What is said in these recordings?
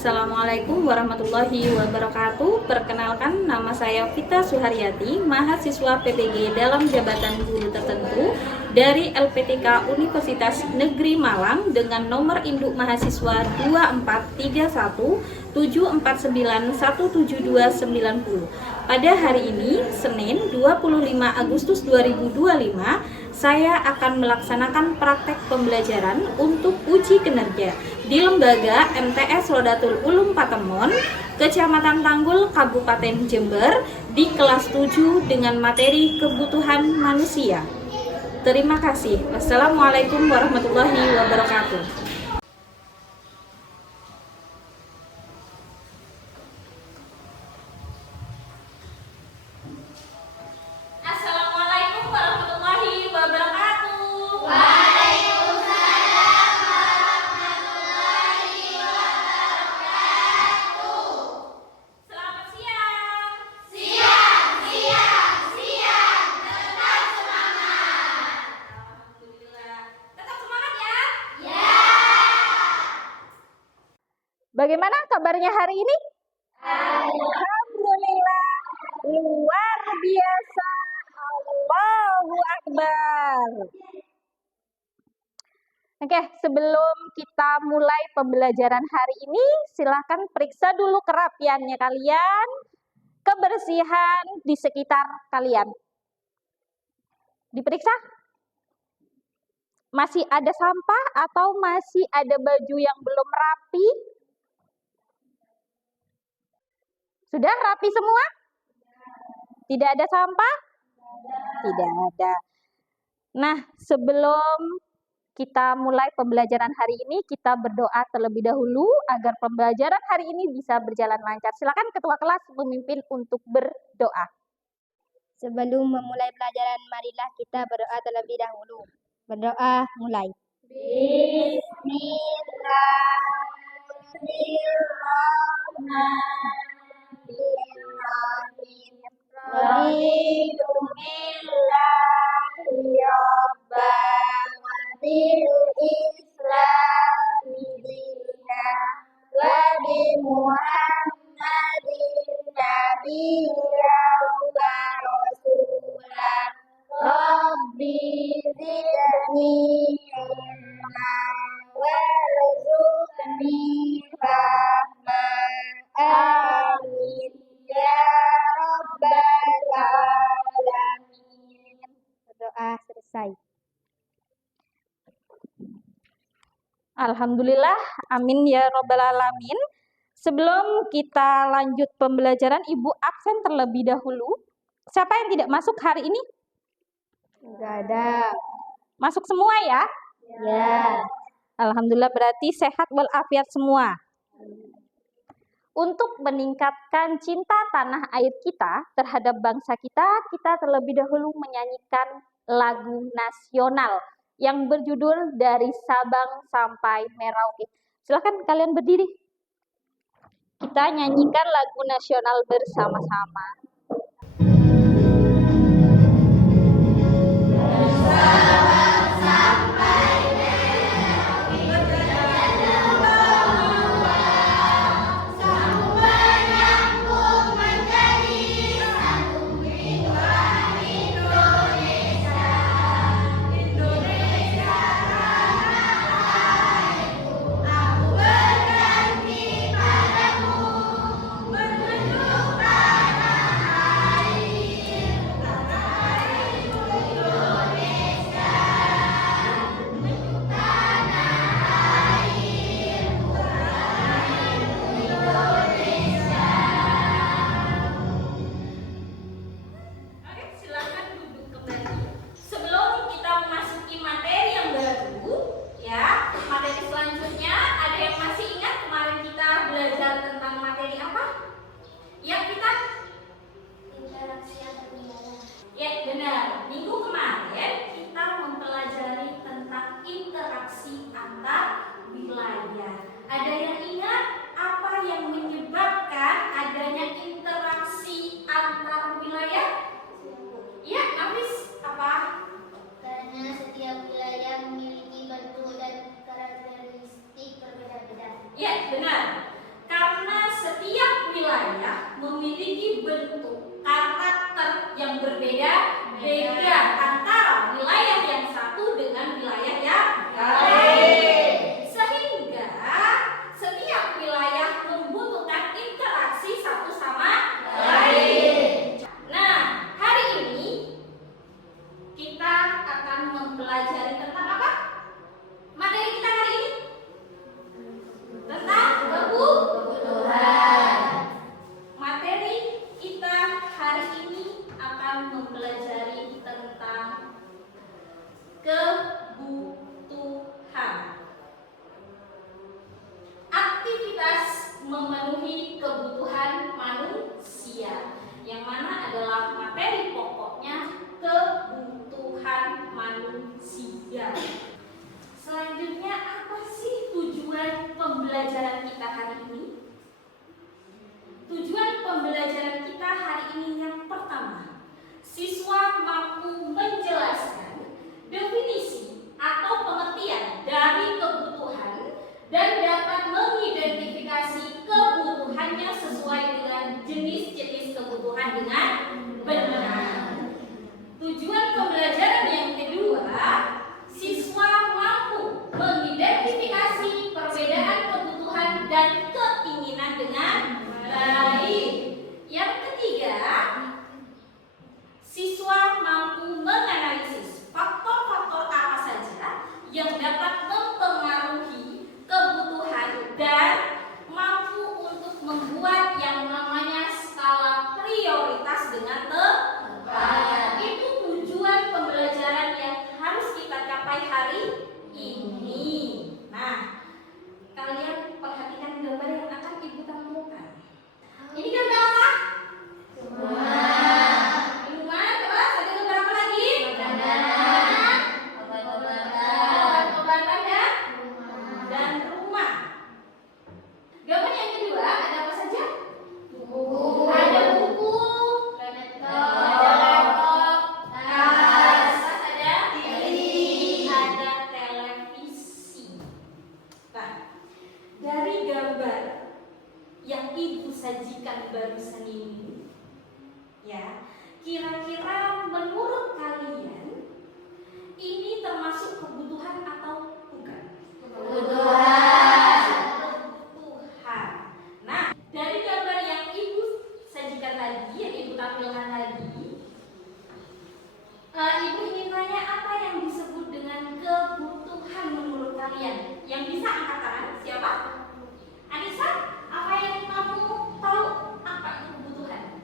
Assalamualaikum warahmatullahi wabarakatuh. Perkenalkan, nama saya Vita Suharyati, mahasiswa PPG dalam jabatan guru tertentu dari LPTK Universitas Negeri Malang dengan nomor induk mahasiswa 2431749172990. Pada hari ini, Senin 25 Agustus 2025, saya akan melaksanakan praktek pembelajaran untuk uji kinerja di Lembaga MTS Rodatul Ulum Patemon, Kecamatan Tanggul, Kabupaten Jember, di kelas 7 dengan materi kebutuhan manusia. Terima kasih. Wassalamualaikum warahmatullahi wabarakatuh. Assalamualaikum warahmatullahi wabarakatuh. Selamat siang. Alhamdulillah. Tetap semangat ya. Bagaimana kabarnya hari ini? Alhamdulillah. Luar biasa. Allahu Akbar. Oke, sebelum kita mulai pembelajaran hari ini, silakan periksa dulu kerapiannya kalian, kebersihan di sekitar kalian. Diperiksa? Masih ada sampah atau masih ada baju yang belum rapi? Sudah rapi semua? Tidak ada sampah? Tidak ada. Nah, sebelum kita mulai pembelajaran hari ini, kita berdoa terlebih dahulu agar pembelajaran hari ini bisa berjalan lancar. Silakan ketua kelas memimpin untuk berdoa. Sebelum memulai pelajaran, marilah kita berdoa terlebih dahulu. Berdoa mulai. Bismillahirrahmanirrahim. Raditu billahi rabban wa bil islami dinan wa bi Muhammadin nabiyyan wa rasulan. Rabbi zidni ilman warzuqni fahman. Amin ya rabbal alamin. Doa selesai. Alhamdulillah, amin ya robbal alamin. Sebelum kita lanjut pembelajaran, Ibu absen terlebih dahulu. Siapa yang tidak masuk hari ini? Enggak ada. Masuk semua ya? Ya. Alhamdulillah, berarti sehat walafiat semua. Untuk meningkatkan cinta tanah air kita terhadap bangsa kita, kita terlebih dahulu menyanyikan lagu nasional yang berjudul Dari Sabang Sampai Merauke. Silakan kalian berdiri. Kita nyanyikan lagu nasional bersama-sama. yang berbeda-beda antara wilayah yang satu dengan wilayah yang lain. Sehingga setiap wilayah membutuhkan interaksi satu sama lain. Nah, hari ini kita akan mempelajari tentang apa? Materi kita hari ini tentang kebutuhan. Materi kita hari ini akan mempelajari tentang kebutuhan. Aktivitas memenuhi kebutuhan manusia, yang mana adalah materi pokoknya kebutuhan manusia. Selanjutnya, apa sih tujuan pembelajaran kita hari ini? Tujuan pembelajaran kita hari ini yang pertama, siswa mampu menjelaskan definisi atau pengertian dari kebutuhan dan dapat mengidentifikasi kebutuhannya sesuai dengan jenis-jenis kebutuhan dengan benar. Tujuan pembelajaran yang kedua, siswa mampu mengidentifikasi perbedaan kebutuhan dan keinginan dengan baik. Yang ketiga, siswa mampu menganalisis faktor-faktor apa saja yang dapat mempengaruhi kebutuhan dan mampu untuk membuat yang namanya skala prioritas dengan tepat. Itu tujuan pembelajaran yang harus kita capai hari ini. Nah, kalian perhatikan gambar yang akan Ibu tampilkan. Ini gambar apa? Minuman, terus ada gambar apa lagi? Obat-obatan dan rumah. Gambar yang kedua ada apa saja? Buku. Ada buku, ada laptop, tas, ada TV, ada televisi. Nah, dari gambar yang Ibu sajikan barusan ini, ya, kira-kira menurut kalian ini termasuk kebutuhan atau bukan? Kebutuhan. Nah, dari gambar yang Ibu sajikan tadi, yang Ibu tampilkan tadi, Ibu ingin tanya apa yang disebut dengan kebutuhan menurut kalian? Yang bisa angkat tangan siapa? Anissa, apa yang kamu tahu apa itu kebutuhan?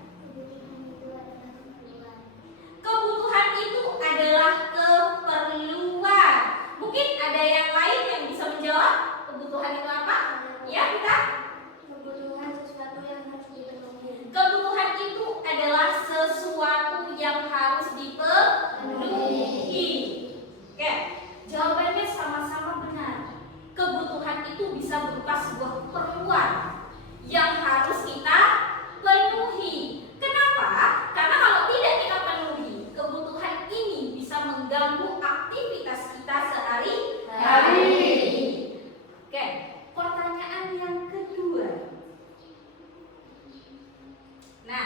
Kebutuhan itu adalah keperluan. Mungkin ada yang lain yang bisa menjawab kebutuhan itu apa? Ya, kita? Kebutuhan sesuatu yang harus dipenuhi. Kebutuhan itu adalah sesuatu yang harus dipenuhi. Oke, jawabannya sama-sama benar. Kebutuhan itu bisa berupa sebuah keperluan yang harus kita penuhi. Kenapa? Karena kalau tidak kita penuhi, kebutuhan ini bisa mengganggu aktivitas kita sehari-hari. Oke, pertanyaan yang kedua. Nah,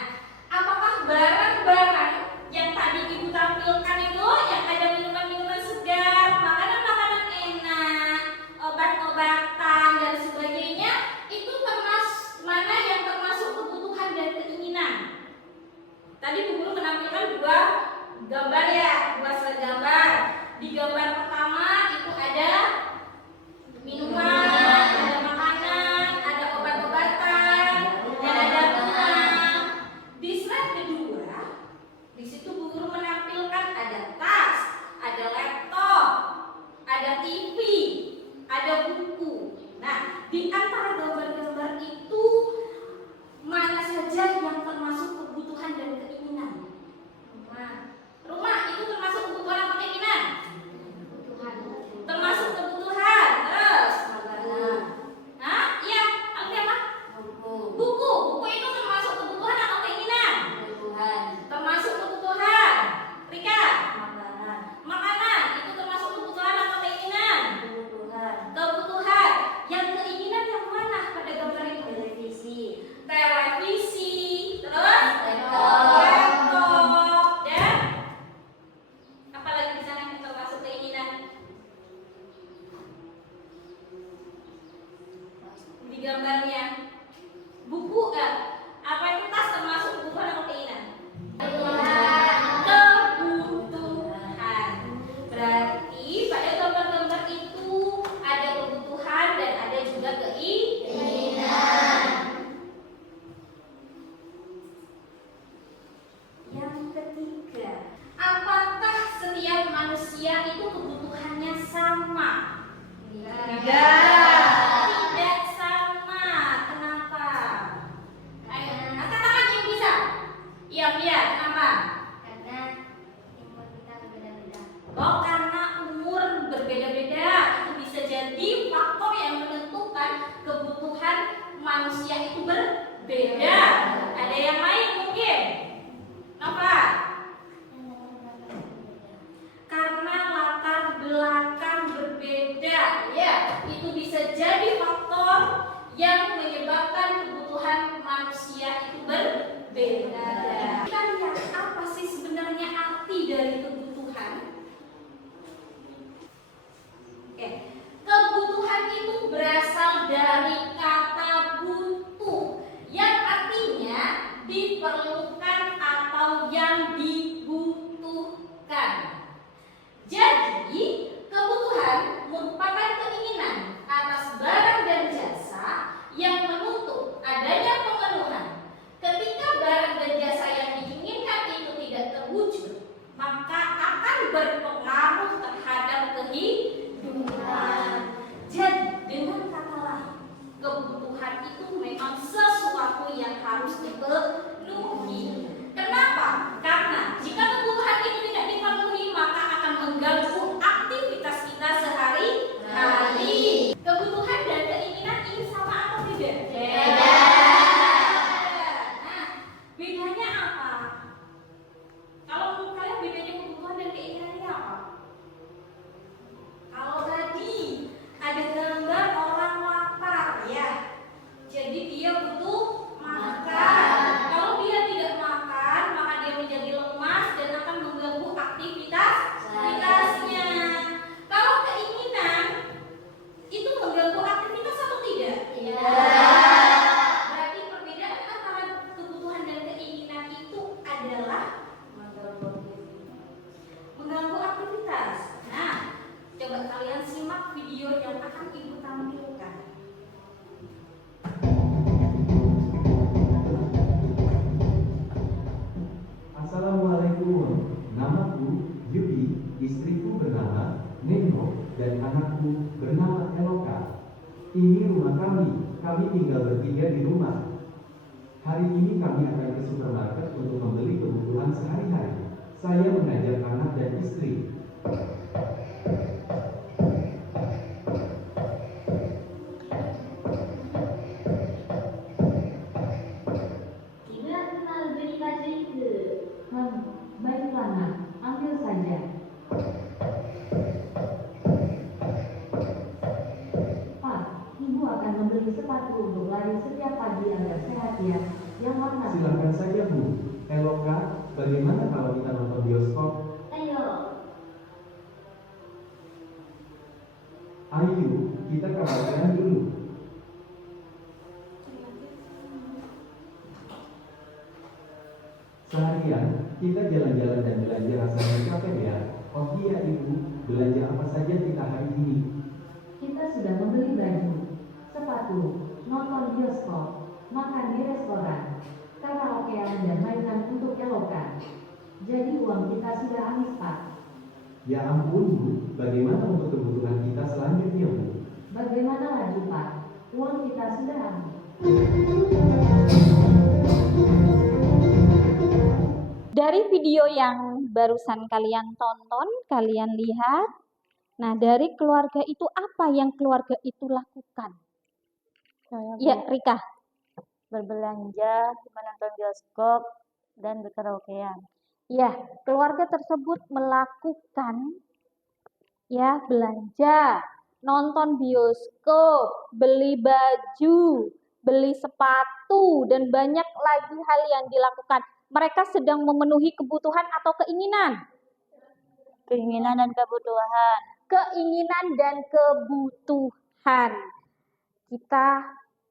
apakah barang-barang yang tadi Ibu tampilkan itu, yang ada minuman-minuman segar, makanan-makanan enak, obat-obatan dan sebagainya, itu termasuk mana yang termasuk kebutuhan dan keinginan? Tadi Bu Guru menampilkan dua gambar ya, dua slide gambar. Di gambar pertama itu ada minuman, ada makanan, ada obat-obatan, dan ada rumah. Di slide kedua, di situ Bu Guru menampilkan ada tas, ada laptop, ada TV, ada buku. Nah, di antara gambar-gambar itu mana saja yang termasuk kebutuhan dan keinginan? Rumah manusia itu kebutuhannya sama? Tidak sama. Kenapa? Ayo, angkat tangan yang bisa. Iya, kenapa? Karena umur kita berbeda-beda. Oh, karena umur berbeda-beda. Itu bisa jadi faktor yang menentukan kebutuhan manusia itu berbeda. Ada yang lain mungkin? Kenapa? Karena latar belakang berbeda, ya, itu bisa jadi faktor yang menyebabkan kebutuhan manusia itu berbeda. Kita lihat apa sih sebenarnya arti dari kebutuhan? Oke, kebutuhan itu berasal dari kata butuh, yang artinya diperlukan atau yang dibutuhkan. Jadi, kebutuhan merupakan keinginan atas barang dan jasa yang menuntut adanya pemenuhan. Ketika barang dan jasa yang diinginkan itu tidak terwujud, maka akan berpengaruh terhadap kehidupan. Jadi, dengan kata lain, kebutuhan itu memang sesuatu yang harus dipenuhi. Kenapa? Karena jika kebutuhan itu tidak dipenuhi, maka akan mengganggu aktivitas kita sehari-hari. Kebutuhan dan keinginan ini sama atau beda? Beda. Nah, bedanya apa? Kalau menurut kalian bedanya kebutuhan dan keinginan ini apa? Kalau tadi ada gambar orang lapar, ya. Jadi dia butuh makan. Kalau dia tidak makan, maka dia menjadi lemas dan akan mengganggu aktivitasnya. Kalau keinginan itu mengganggu aktivitas atau tidak? Tidak. Berarti perbedaan antara kebutuhan dan keinginan itu adalah mengganggu aktivitas. Nah, coba kalian simak video yang akan ibu tampilkan. Assalamualaikum. Namaku Yuki, istriku bernama Neno, dan anakku bernama Eloka. Ini rumah kami. Kami tinggal bertiga di rumah. Hari ini kami akan ke supermarket untuk membeli kebutuhan sehari-hari. Saya mengajak anak dan istri. Baiklah nak, ambil saja. Pak, ibu akan membeli sepatu untuk lari setiap pagi agar sehat ya. Yang warna. Silakan saja Bu. Eloka, bagaimana kalau kita nonton bioskop? Ayo. Ayo, kita ke parkiran dulu. Seharian, kita jalan-jalan dan belanja rasanya capek ya. Oh iya Ibu, belanja apa saja kita hari ini? Kita sudah membeli baju, sepatu, nonton bioskop, makan di restoran, karaokean dan mainan untuk Eloka. Jadi uang kita sudah habis Pak. Ya ampun Bu, bagaimana untuk kebutuhan kita selanjutnya Bu? Bagaimana lagi Pak? Uang kita sudah habis. Dari video yang barusan kalian tonton, kalian lihat, nah dari keluarga itu apa yang keluarga itu lakukan? Ya, Rika. Berbelanja, menonton bioskop, dan berkaraokean. Ya, keluarga tersebut melakukan ya belanja, nonton bioskop, beli baju, beli sepatu, dan banyak lagi hal yang dilakukan. Mereka sedang memenuhi kebutuhan atau keinginan? Keinginan dan kebutuhan. Keinginan dan kebutuhan. Kita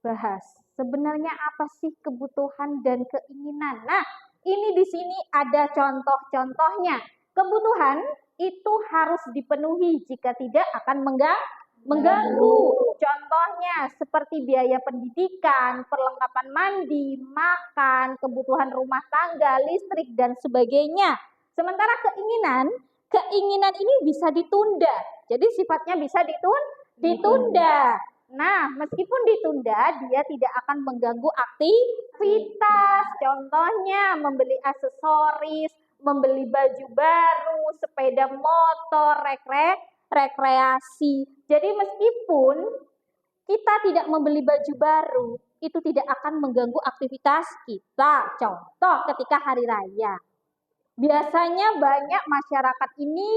bahas sebenarnya apa sih kebutuhan dan keinginan. Nah, ini di sini ada contoh-contohnya. Kebutuhan itu harus dipenuhi, jika tidak akan mengganggu. Contohnya seperti biaya pendidikan, perlengkapan mandi, makan, kebutuhan rumah tangga, listrik, dan sebagainya. Sementara keinginan keinginan ini bisa ditunda. Jadi sifatnya bisa ditunda. Nah, meskipun ditunda, dia tidak akan mengganggu aktivitas. Contohnya membeli aksesoris, membeli baju baru, sepeda motor, rekreasi. Jadi meskipun kita tidak membeli baju baru, itu tidak akan mengganggu aktivitas kita. Contoh ketika hari raya. Biasanya banyak masyarakat ini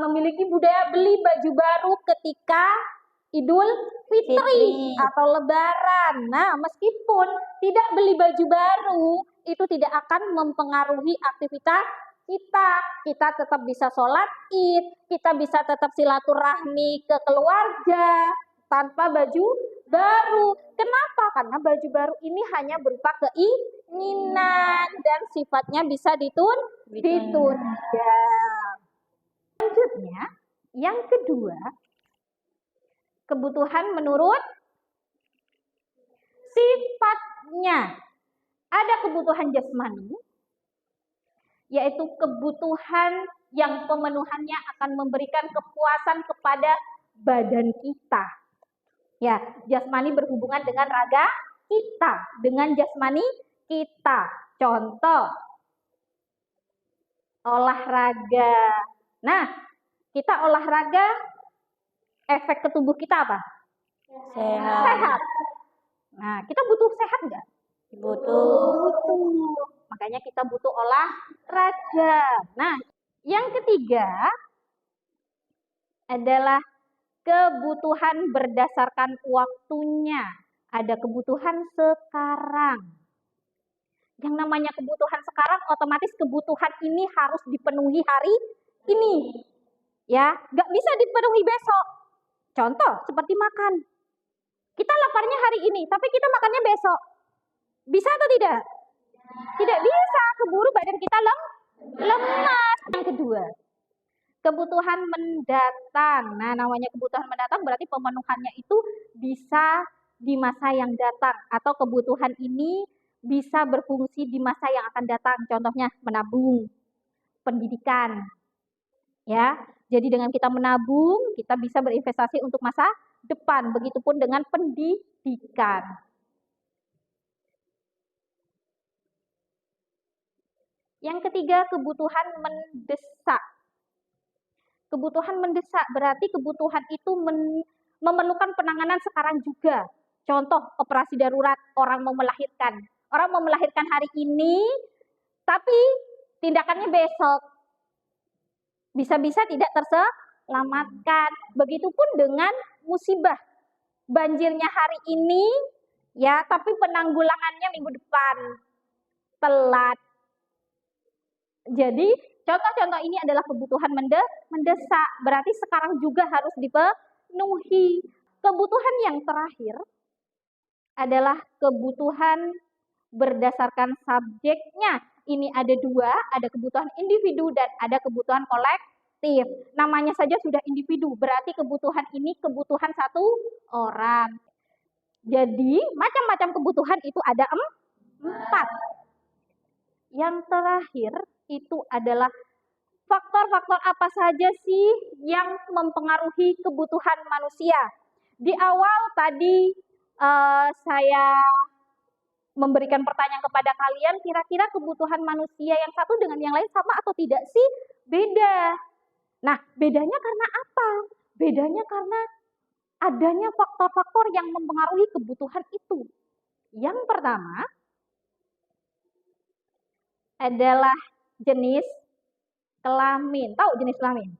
memiliki budaya beli baju baru ketika Idul Fitri atau Lebaran. Nah, meskipun tidak beli baju baru, itu tidak akan mempengaruhi aktivitas kita. Kita tetap bisa sholat Id, kita bisa tetap silaturahmi ke keluarga tanpa baju baru. Kenapa? Karena baju baru ini hanya berupa keinginan dan sifatnya bisa ditunda. Selanjutnya, yang kedua, kebutuhan menurut sifatnya. Ada kebutuhan jasmani, yaitu kebutuhan yang pemenuhannya akan memberikan kepuasan kepada badan kita. Ya, jasmani berhubungan dengan raga kita, dengan jasmani kita. Contoh, olahraga. Nah, kita olahraga, efek ke tubuh kita apa? Sehat. Nah, kita butuh sehat nggak? Butuh. Makanya kita butuh olahraga. Nah, yang ketiga adalah kebutuhan berdasarkan waktunya. Ada kebutuhan sekarang. Yang namanya kebutuhan sekarang, otomatis kebutuhan ini harus dipenuhi hari ini. Ya, nggak bisa dipenuhi besok. Contoh, seperti makan. Kita laparnya hari ini, tapi kita makannya besok. Bisa atau tidak? Tidak bisa, keburu badan kita lemas. Yang kedua, kebutuhan mendatang. Nah, namanya kebutuhan mendatang berarti pemenuhannya itu bisa di masa yang datang. Atau kebutuhan ini bisa berfungsi di masa yang akan datang. Contohnya menabung, pendidikan. Ya, jadi dengan kita menabung, kita bisa berinvestasi untuk masa depan. Begitupun dengan pendidikan. Yang ketiga, kebutuhan mendesak. Kebutuhan mendesak berarti kebutuhan itu memerlukan penanganan sekarang juga. Contoh, operasi darurat, orang mau melahirkan. Orang mau melahirkan hari ini, tapi tindakannya besok. Bisa-bisa tidak terselamatkan. Begitupun dengan musibah. Banjirnya hari ini, ya, tapi penanggulangannya minggu depan. Telat. Jadi, contoh-contoh ini adalah kebutuhan mendesak. Berarti sekarang juga harus dipenuhi. Kebutuhan yang terakhir adalah kebutuhan berdasarkan subjeknya. Ini ada dua, ada kebutuhan individu dan ada kebutuhan kolektif. Namanya saja sudah individu, berarti kebutuhan ini kebutuhan satu orang. Jadi, macam-macam kebutuhan itu ada 4. Yang terakhir itu adalah faktor-faktor apa saja sih yang mempengaruhi kebutuhan manusia. Di awal tadi saya memberikan pertanyaan kepada kalian, kira-kira kebutuhan manusia yang satu dengan yang lain sama atau tidak sih? Beda. Nah, bedanya karena apa? Bedanya karena adanya faktor-faktor yang mempengaruhi kebutuhan itu. Yang pertama adalah jenis kelamin. Tahu jenis kelamin?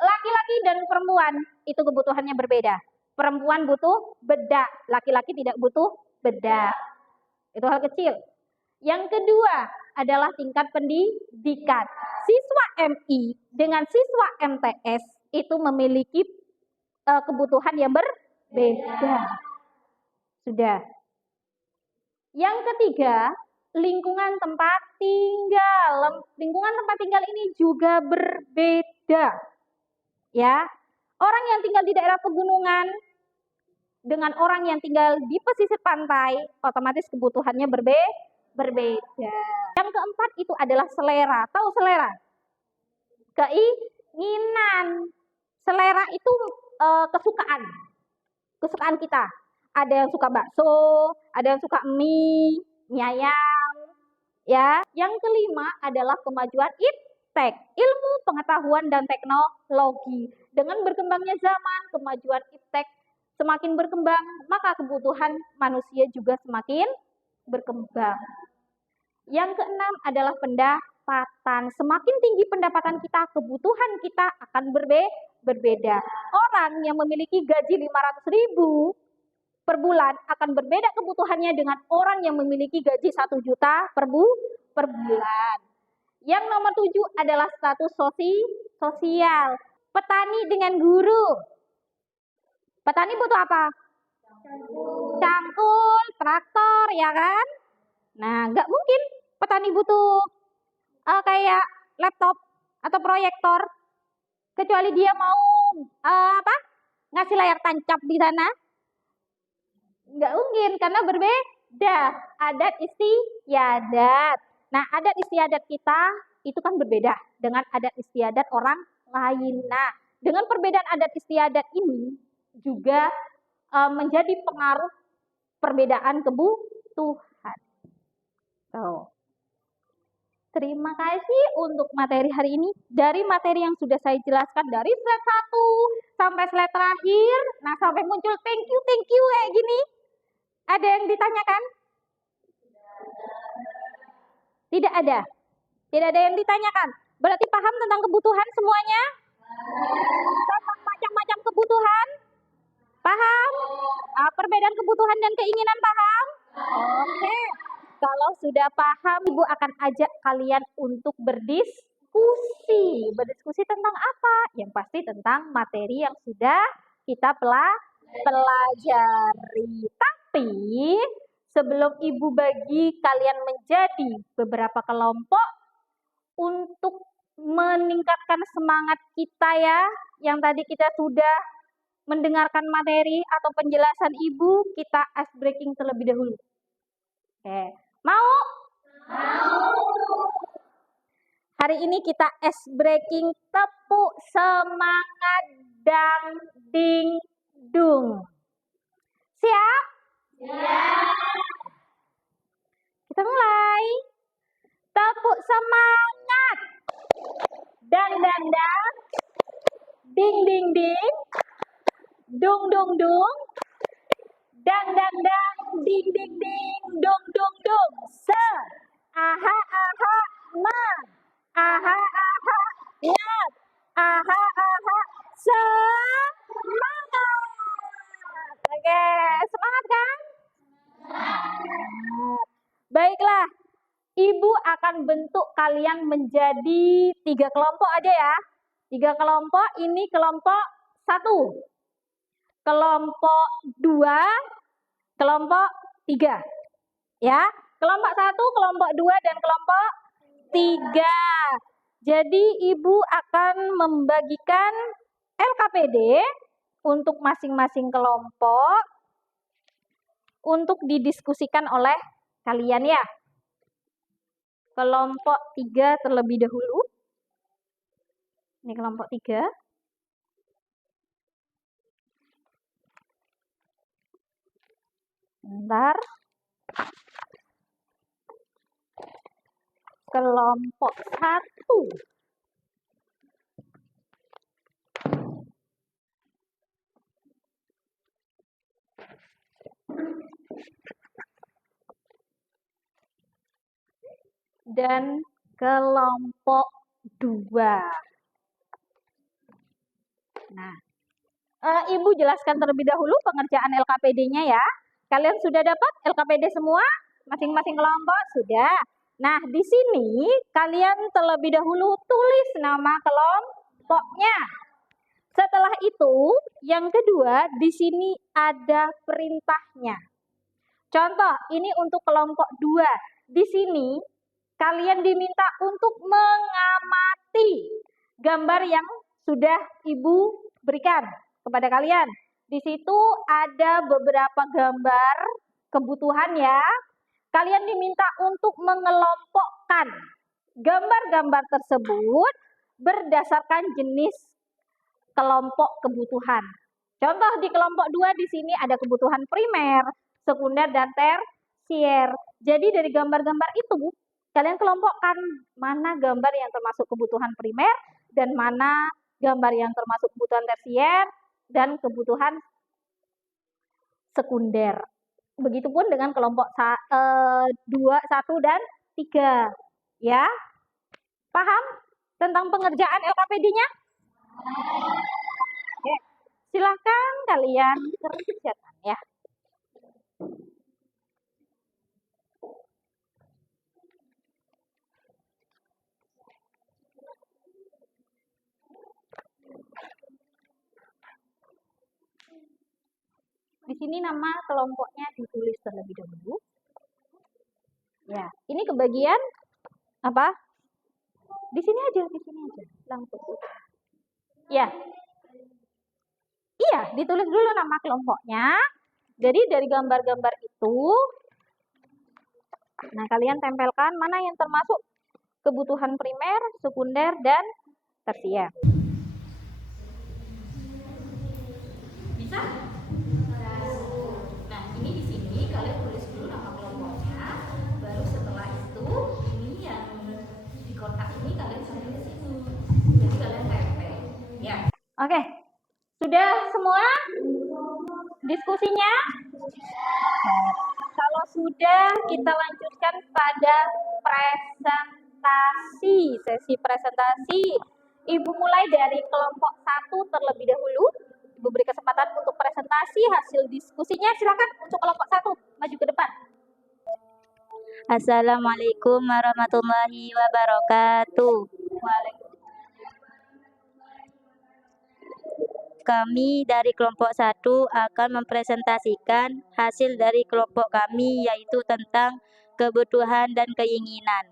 Laki-laki dan perempuan itu kebutuhannya berbeda. Perempuan butuh bedak, laki-laki tidak butuh bedak. Itu hal kecil. Yang kedua adalah tingkat pendidikan. Siswa MI dengan siswa MTS itu memiliki kebutuhan yang berbeda. Sudah. Yang ketiga, lingkungan tempat tinggal. Lingkungan tempat tinggal ini juga berbeda. Ya. Orang yang tinggal di daerah pegunungan dengan orang yang tinggal di pesisir pantai, otomatis kebutuhannya berbeda. Yang keempat itu adalah selera. Tahu selera? keinginan. Selera itu kesukaan kita. Ada yang suka bakso, ada yang suka mie ayam, ya. Yang kelima adalah kemajuan iptek, ilmu pengetahuan dan teknologi. Dengan berkembangnya zaman, kemajuan iptek semakin berkembang, maka kebutuhan manusia juga semakin berkembang. Yang keenam adalah pendapatan. Semakin tinggi pendapatan kita, kebutuhan kita akan berbeda. Orang yang memiliki gaji 500.000 per bulan akan berbeda kebutuhannya dengan orang yang memiliki gaji 1 juta per bulan. Yang nomor 7 adalah status sosial. Petani dengan guru. Petani butuh apa? Cangkul, traktor, ya kan? Nah, nggak mungkin petani butuh kayak laptop atau proyektor, kecuali dia mau ngasih layar tancap di sana. Nggak mungkin, karena berbeda adat istiadat. Nah, adat istiadat kita itu kan berbeda dengan adat istiadat orang lain. Nah, dengan perbedaan adat istiadat ini juga menjadi pengaruh perbedaan kebutuhan. Terima kasih untuk materi hari ini. Dari materi yang sudah saya jelaskan dari slide 1 sampai slide terakhir, nah sampai muncul thank you kayak gini. Ada yang ditanyakan? Tidak ada. Tidak ada yang ditanyakan. Berarti paham tentang kebutuhan semuanya? Tentang macam-macam kebutuhan? Paham? Perbedaan kebutuhan dan keinginan paham? Oke. Kalau sudah paham, Ibu akan ajak kalian untuk berdiskusi. Berdiskusi tentang apa? Yang pasti tentang materi yang sudah kita pelajari. Tapi sebelum Ibu bagi kalian menjadi beberapa kelompok untuk meningkatkan semangat kita ya, yang tadi kita sudah mendengarkan materi atau penjelasan Ibu, kita ice breaking terlebih dahulu. Oke, mau? Hari ini kita ice breaking tepuk semangat dang ding dung. Siap? Kita mulai. Tepuk semangat. Dang dang dang. Ding ding ding. Dung dung dung. Dang dang dang. Ding ding ding. Dung dung dung. Se. Aha aha ma. Aha aha yat. Aha aha semangat. Oke, semangat kan? Baiklah, Ibu akan bentuk kalian menjadi 3 kelompok aja ya. 3 kelompok, ini kelompok 1, kelompok 2, kelompok 3. Ya, kelompok 1, kelompok 2, dan kelompok 3. Jadi Ibu akan membagikan LKPD untuk masing-masing kelompok untuk didiskusikan oleh kalian ya. Kelompok 3 terlebih dahulu. Ini kelompok 3. Bentar. Kelompok 1. Dan kelompok 2. Nah, Ibu jelaskan terlebih dahulu pengerjaan LKPD-nya ya. Kalian sudah dapat LKPD semua? Masing-masing kelompok sudah. Nah, di sini kalian terlebih dahulu tulis nama kelompoknya. Setelah itu, yang kedua, di sini ada perintahnya. Contoh, ini untuk kelompok 2. Di sini kalian diminta untuk mengamati gambar yang sudah Ibu berikan kepada kalian. Di situ ada beberapa gambar kebutuhan ya. Kalian diminta untuk mengelompokkan gambar-gambar tersebut berdasarkan jenis kelompok kebutuhan. Contoh di kelompok 2 di sini ada kebutuhan primer, sekunder, dan tersier. Jadi dari gambar-gambar itu, kalian kelompokkan mana gambar yang termasuk kebutuhan primer dan mana gambar yang termasuk kebutuhan tersier dan kebutuhan sekunder. Begitupun dengan kelompok 2, 1, dan 3. Ya, paham tentang pengerjaan LKPD-nya? Oke, silakan kalian kerjakan ya. Di sini nama kelompoknya ditulis terlebih dahulu. Ya, ini kebagian apa? Di sini aja langsung. Ya. Iya, ditulis dulu nama kelompoknya. Jadi dari gambar-gambar itu, nah kalian tempelkan mana yang termasuk kebutuhan primer, sekunder, dan tersier. Bisa? Nah, ini di sini kalian tulis dulu nama kelompoknya, baru setelah itu ini yang di kotak ini kalian sampai ke sini. Jadi kalian tempel. Ya. Oke. Sudah semua diskusinya? Kalau sudah, kita lanjutkan pada presentasi. Sesi presentasi. Ibu mulai dari kelompok 1 terlebih dahulu. Ibu beri kesempatan untuk presentasi hasil diskusinya. Silakan untuk kelompok 1 maju ke depan. Assalamualaikum warahmatullahi wabarakatuh. Kami dari kelompok 1 akan mempresentasikan hasil dari kelompok kami, yaitu tentang kebutuhan dan keinginan.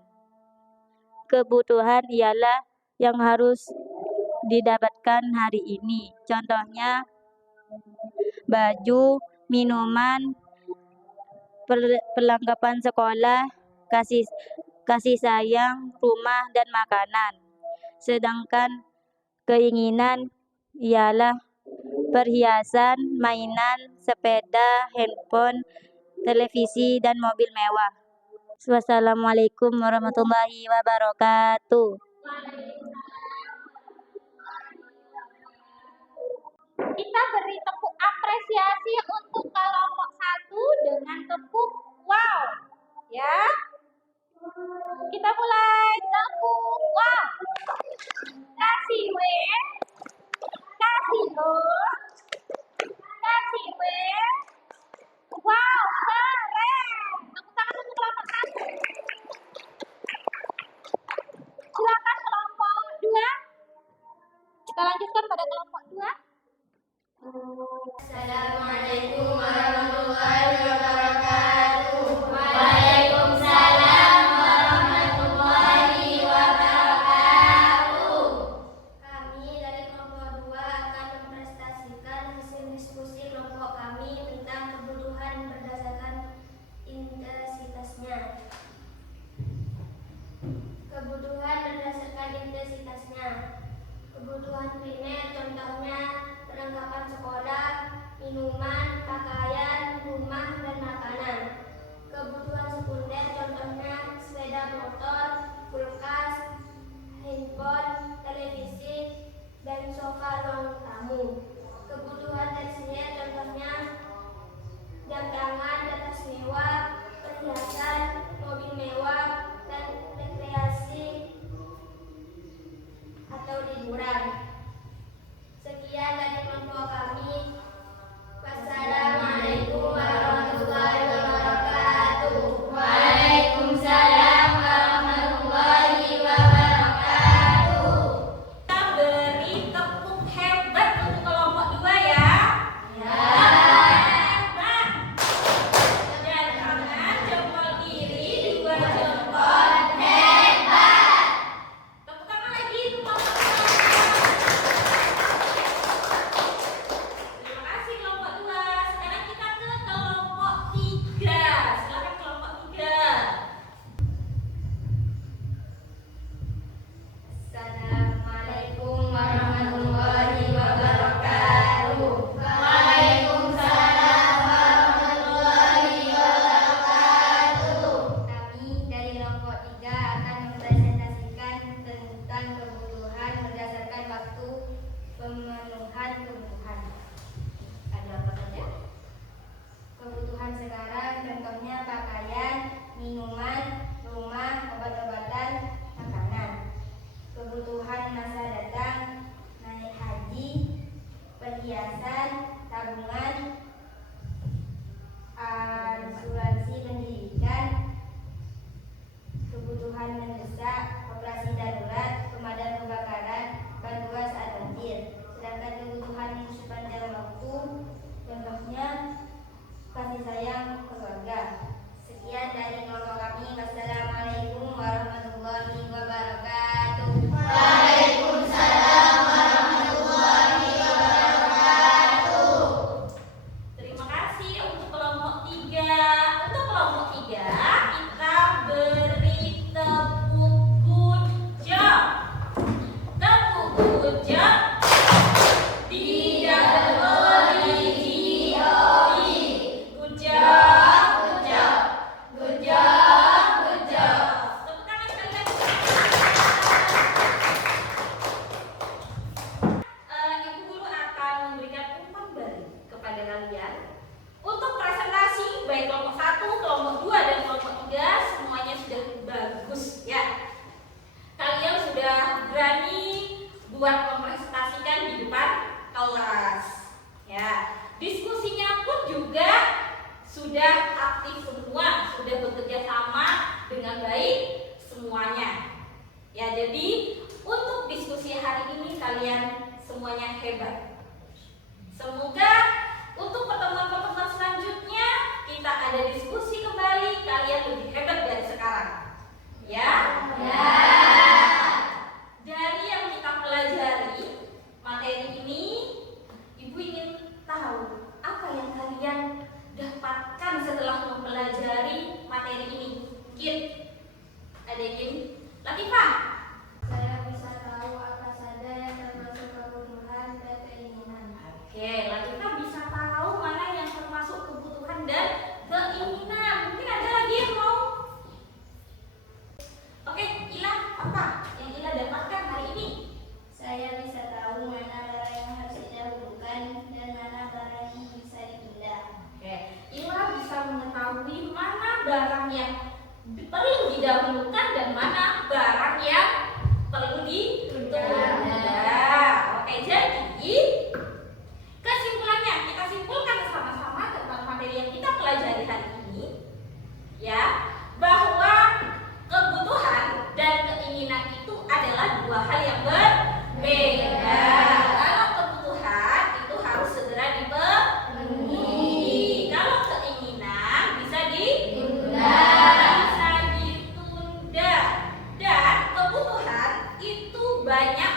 Kebutuhan ialah yang harus didapatkan hari ini. Contohnya baju, minuman, perlengkapan sekolah, kasih sayang, rumah, dan makanan. Sedangkan keinginan ialah perhiasan, mainan, sepeda, handphone, televisi, dan mobil mewah. Wassalamualaikum warahmatullahi wabarakatuh. Kita beri tepuk apresiasi untuk kelompok 1 dengan tepuk wow. Ya. Kita mulai tepuk wow. Kasih W. Kasih O. Kasih W. Wow, keren. Tepuk tangan untuk kelompok 1. Silakan kelompok 2. Kita lanjutkan pada kelompok 2. Assalamualaikum warahmatullahi wabarakatuh. Waalaikumsalam warahmatullahi wabarakatuh. Kami dari kelompok 2 akan mempresentasikan hasil diskusi kelompok kami tentang kebutuhan berdasarkan intensitasnya. Kebutuhan berdasarkan intensitasnya. Kebutuhan primer contohnya perlengkapan sekolah, minuman, pakaian, rumah, dan makanan. Kebutuhan sekunder contohnya sepeda motor, kulkas, handphone, televisi, dan sofa ruang tamu. Kebutuhan tersier contohnya jam tangan, tas mewah, perhiasan, mobil mewah, dan rekreasi atau liburan. Sekian dari kelompok kami. Wassalamualaikum warahmatullahi wabarakatuh. Waalaikumsalam warahmatullahi wabarakatuh. Kita beri tepuk hebat untuk kelompok 2 ya. Hebat. Dan tangan jempol kiri, 2 jempol. Hebat. Tepuk tangan lagi untuk kelompok 2. buat mempresentasikan di depan kelas. Ya, diskusinya pun juga sudah aktif semua, sudah bekerja sama dengan baik semuanya. Ya, jadi untuk diskusi hari ini kalian semuanya hebat. Semoga untuk pertemuan-pertemuan selanjutnya kita ada diskusi kembali, kalian lebih hebat dari sekarang. Ya? Ya. Dari yang kita pelajari materi ini, Ibu ingin tahu apa yang kalian dapatkan setelah mempelajari materi ini. Mungkin ada yang ingin? Latifah? Saya bisa tahu apa saja yang termasuk kebutuhan dan keinginan. Oke, Latifah bisa tahu mana yang termasuk kebutuhan dan keinginan. Mungkin ada lagi yang mau? Oke, Ila, apa yang Ila dapatkan hari ini? Saya bisa tahu mana barang yang harus didahulukan dan mana barang yang bisa ditunda. Oke, Ila bisa mengetahui mana barang yang perlu didahulukan dan mana barang yang perlu ditunda. Oke, jadi kesimpulannya kita simpulkan sama-sama tentang materi yang kita pelajari hari ini, ya, bahwa kebutuhan dan keinginan itu adalah dua hal yang berbeda. Kalau kebutuhan itu harus segera dipenuhi. Kalau keinginan bisa ditunda. Dan kebutuhan itu banyak